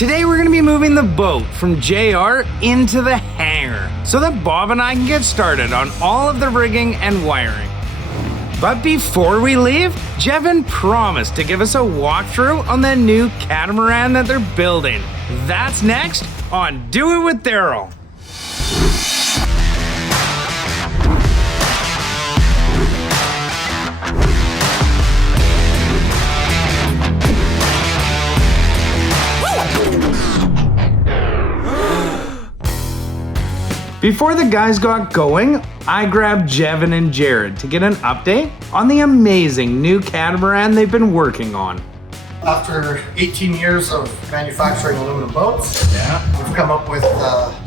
Today we're gonna be moving the boat from JR into the hangar so that Bob and I can get started on all of the rigging and wiring. But before we leave, Jevin promised to give us a walkthrough on the new catamaran that they're building. That's next on Do It With Darryl. Before the guys got going, I grabbed Jevin and Jared to get an update on the amazing new catamaran they've been working on. After 18 years of manufacturing aluminum boats, we've come up with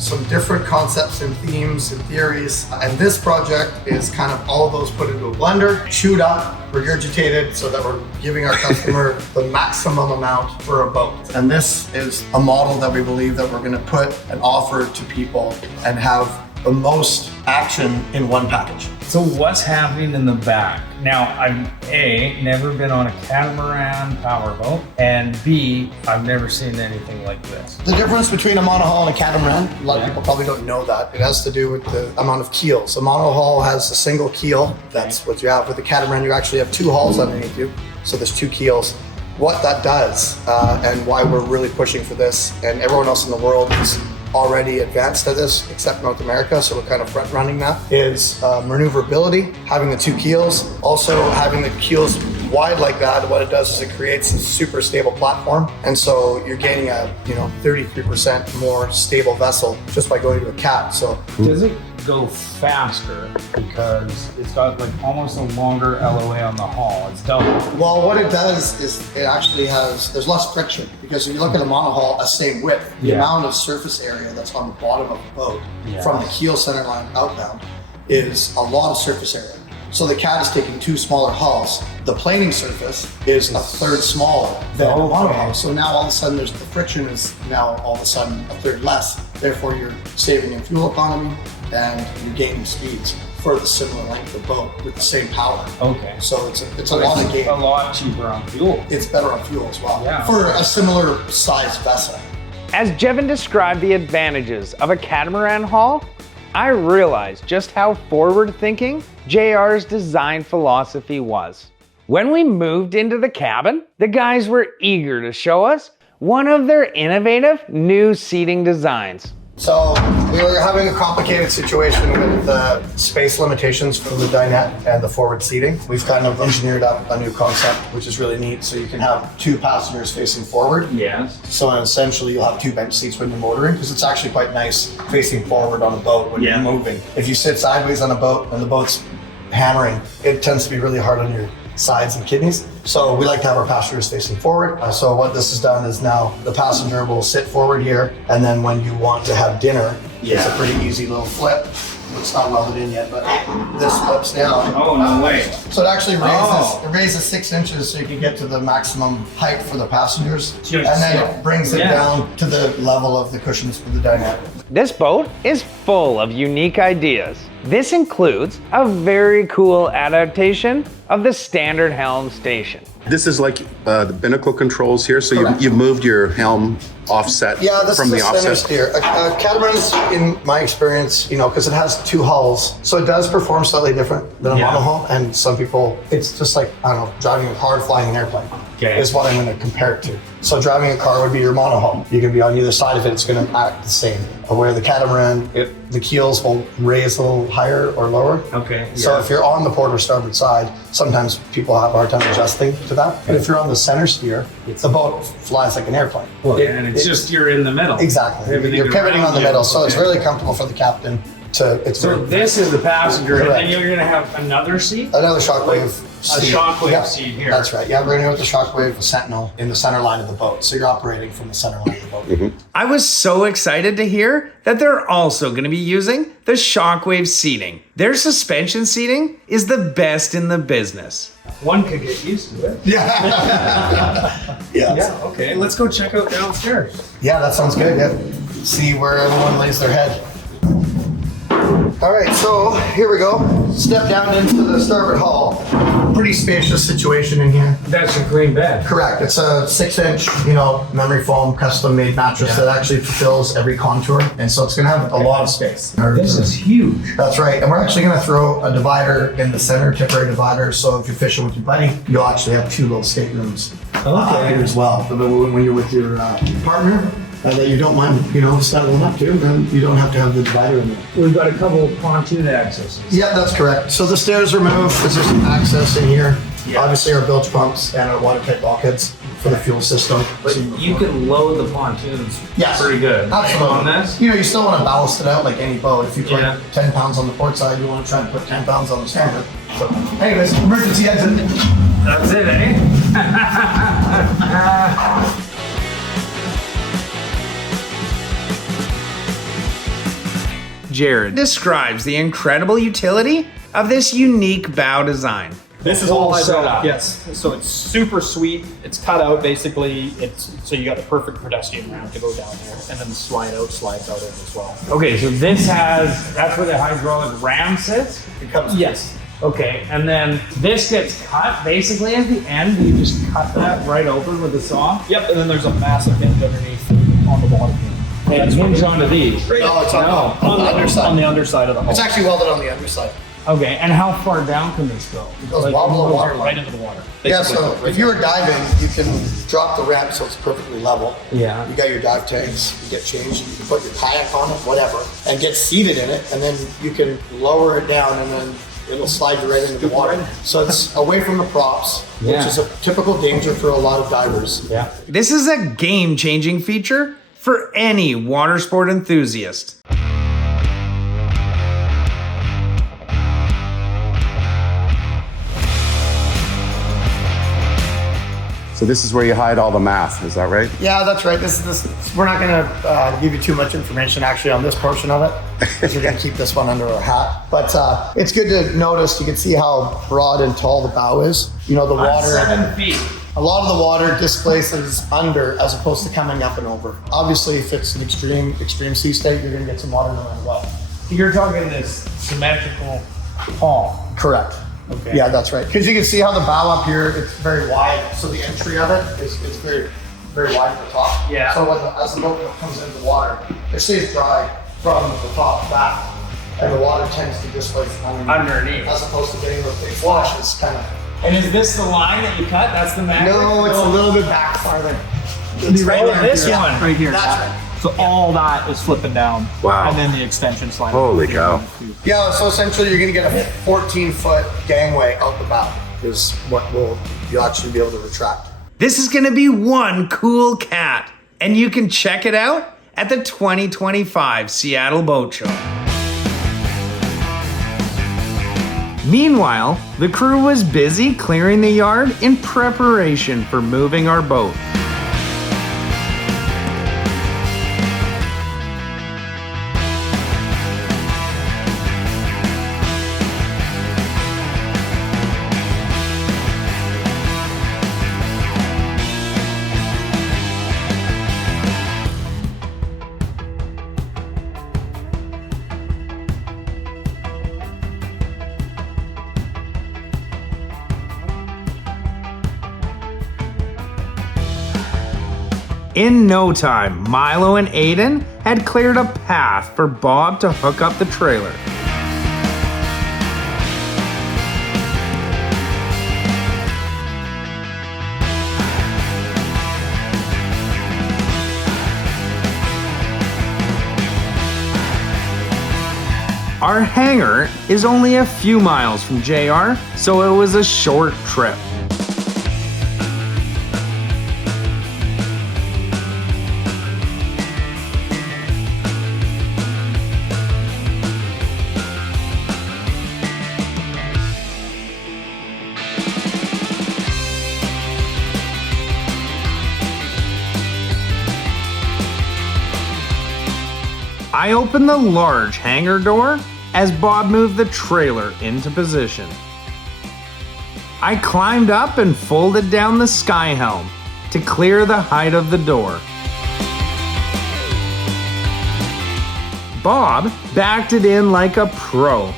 some different concepts and themes and theories. And this project is kind of all of those put into a blender, chewed up, regurgitated, so that we're giving our customer the maximum amount for a boat. And this is a model that we believe that we're going to put and offer to people and have the most action in one package. So what's happening in the back? Now, I've A, never been on a catamaran powerboat, and B, I've never seen anything like this. The difference between a monohull and a catamaran, a lot of people probably don't know that. It has to do with the amount of keels. A monohull has a single keel. That's what you have. With the catamaran, you actually have two hulls underneath you. So there's two keels. What that does, and why we're really pushing for this, and everyone else in the world is already advanced at this, except North America, so we're kind of front running that, is maneuverability, having the two keels. Also having the keels wide like that, what it does is it creates a super stable platform. And so you're gaining a 33% more stable vessel just by going to a cat. So does it go faster because it's got like almost a longer LOA on the hull? It's double. Well, what it does is it actually there's less friction, because if you look at a monohull, a same width, the amount of surface area that's on the bottom of the boat from the keel center line outbound is a lot of surface area. So the cat is taking two smaller hulls. The planing surface is a third smaller than a monohull. So now all of a sudden the friction is now all of a sudden a third less. Therefore you're saving in fuel economy and you're gaining speeds for the similar length of boat with the same power. Okay. So it's a lot of gain. A lot cheaper on fuel. It's better on fuel as well. Yeah. For a similar size vessel. As Jevin described the advantages of a catamaran hull, I realized just how forward-thinking JR's design philosophy was. When we moved into the cabin, the guys were eager to show us one of their innovative new seating designs. So we were having a complicated situation with the space limitations from the dinette and the forward seating. We've kind of engineered up a new concept, which is really neat. So you can have two passengers facing forward. Yes. So essentially you'll have two bench seats when you're motoring, because it's actually quite nice facing forward on a boat when you're moving. If you sit sideways on a boat and the boat's hammering, it tends to be really hard on your sides and kidneys. So we like to have our passengers facing forward. So what this has done is now the passenger will sit forward here, and then when you want to have dinner, it's a pretty easy little flip. It's not welded in yet, but this flips down. Oh, no way. So it actually raises 6 inches so you can get to the maximum height for the passengers. And then it brings it down to the level of the cushions for the dinette. This boat is full of unique ideas. This includes a very cool adaptation of the standard helm station. This is like the binnacle controls here, so you've moved your helm offset from the offset. This is the center steer. Catamaran's, in my experience, because it has two hulls, so it does perform slightly different than a monohull. And some people, it's just like, I don't know, driving a car, flying an airplane is what I'm going to compare it to. So driving a car would be your monohull. You can be on either side of it, it's going to act the same. Where the catamaran, the keels will raise a little higher or lower. Okay. So if you're on the port or starboard side, sometimes people have a hard time adjusting to that. But if you're on the center steer, the boat flies like an airplane. And it's just you're in the middle. Exactly. You're pivoting on the middle, so it's really comfortable for the captain. So this is the passenger, and then you're going to have another seat? Another shockwave seat. A shockwave seat here. That's right. Yeah, we're going to go with the shockwave Sentinel in the center line of the boat. So you're operating from the center line of the boat. I was so excited to hear that they're also going to be using the shockwave seating. Their suspension seating is the best in the business. One could get used to it. Yeah, okay. Let's go check out downstairs. Yeah, that sounds good. Yeah. See where everyone lays their head. All right, so here we go. Step down into the starboard hull. pretty spacious situation in here. That's a clean bed. Correct. It's a 6-inch, memory foam, custom-made mattress that actually fulfills every contour, and so it's going to have a lot of space. This is huge. That's right, and we're actually going to throw a divider in the center, temporary divider, so if you're fishing with your buddy, you'll actually have 2 little staterooms here as well. So when you're with your partner, that you don't mind, settling up to, then you don't have to have the divider in there. We've got a couple of pontoon accesses. Yeah, that's correct. So the stairs removed, is there some access in here? Yeah. Obviously our bilge pumps and our watertight bulkheads for the fuel system. But you can load the pontoons pretty good. Absolutely. On this? You still want to ballast it out like any boat. If you put Yeah. 10 pounds on the port side, you want to try and put 10 pounds on the starboard. So, anyways, emergency exit. That's it, eh? Jared describes the incredible utility of this unique bow design. This is all set set up. up. Yes. So it's super sweet. It's cut out basically. So you got the perfect pedestrian ramp to go down there, and then the slides out in as well. Okay, so that's where the hydraulic ram sits? Yes. Okay, and then this gets cut basically at the end. You just cut that right open with the saw? Yep. And then there's a massive hinge underneath on the bottom here. And hinge onto these. No, it's on the underside. On the underside of the hull. It's actually welded on the underside. Okay, and how far down can this go? It goes well below water line. Right into the water. Yeah, Basically, so if you were diving, you can drop the ramp so it's perfectly level. Yeah. You got your dive tanks, you get changed, you can put your kayak on it, whatever, and get seated in it, and then you can lower it down and then it'll slide you right into the water. So it's away from the props, which is a typical danger for a lot of divers. Yeah. This is a game-changing feature for any water sport enthusiast. So this is where you hide all the math, is that right? Yeah, that's right. We're not going to give you too much information actually on this portion of it, because we're going to keep this one under our hat. But it's good to notice. You can see how broad and tall the bow is. The water. 7 feet. A lot of the water displaces under as opposed to coming up and over. Obviously, if it's an extreme sea state, you're going to get some water no matter what. You're talking this symmetrical hull. Correct. Okay. Yeah, that's right. Because you can see how the bow up here, it's very wide. So the entry of it is very, very wide at the top. Yeah. So as the boat comes into the water, it stays dry from the top back. And the water tends to displace Underneath. as opposed to getting those big flashes kind of. And is this the line that you cut? That's the magnet? No, it's a little bit back farther. It's Oh, this Yeah. one. right here. That's right. So all that is flipping down. Wow. And then the extension slide. Holy cow. Yeah, so essentially you're gonna get a 14-foot gangway out the bow is what you'll actually be able to retract. This is going to be one cool cat, and you can check it out at the 2025 Seattle Boat Show. Meanwhile, the crew was busy clearing the yard in preparation for moving our boat. In no time, Milo and Aiden had cleared a path for Bob to hook up the trailer. Our hangar is only a few miles from JR, so it was a short trip. I opened the large hangar door as Bob moved the trailer into position. I climbed up and folded down the sky helm to clear the height of the door. Bob backed it in like a pro.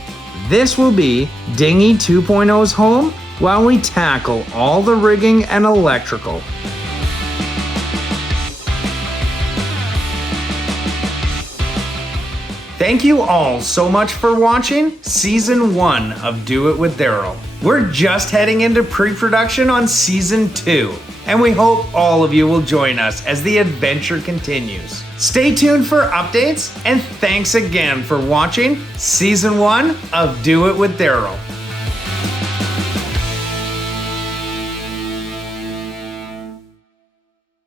This will be Dinghy 2.0's home while we tackle all the rigging and electrical. Thank you all so much for watching Season 1 of Do It With Darryl. We're just heading into pre-production on Season 2, and we hope all of you will join us as the adventure continues. Stay tuned for updates, and thanks again for watching Season 1 of Do It With Darryl.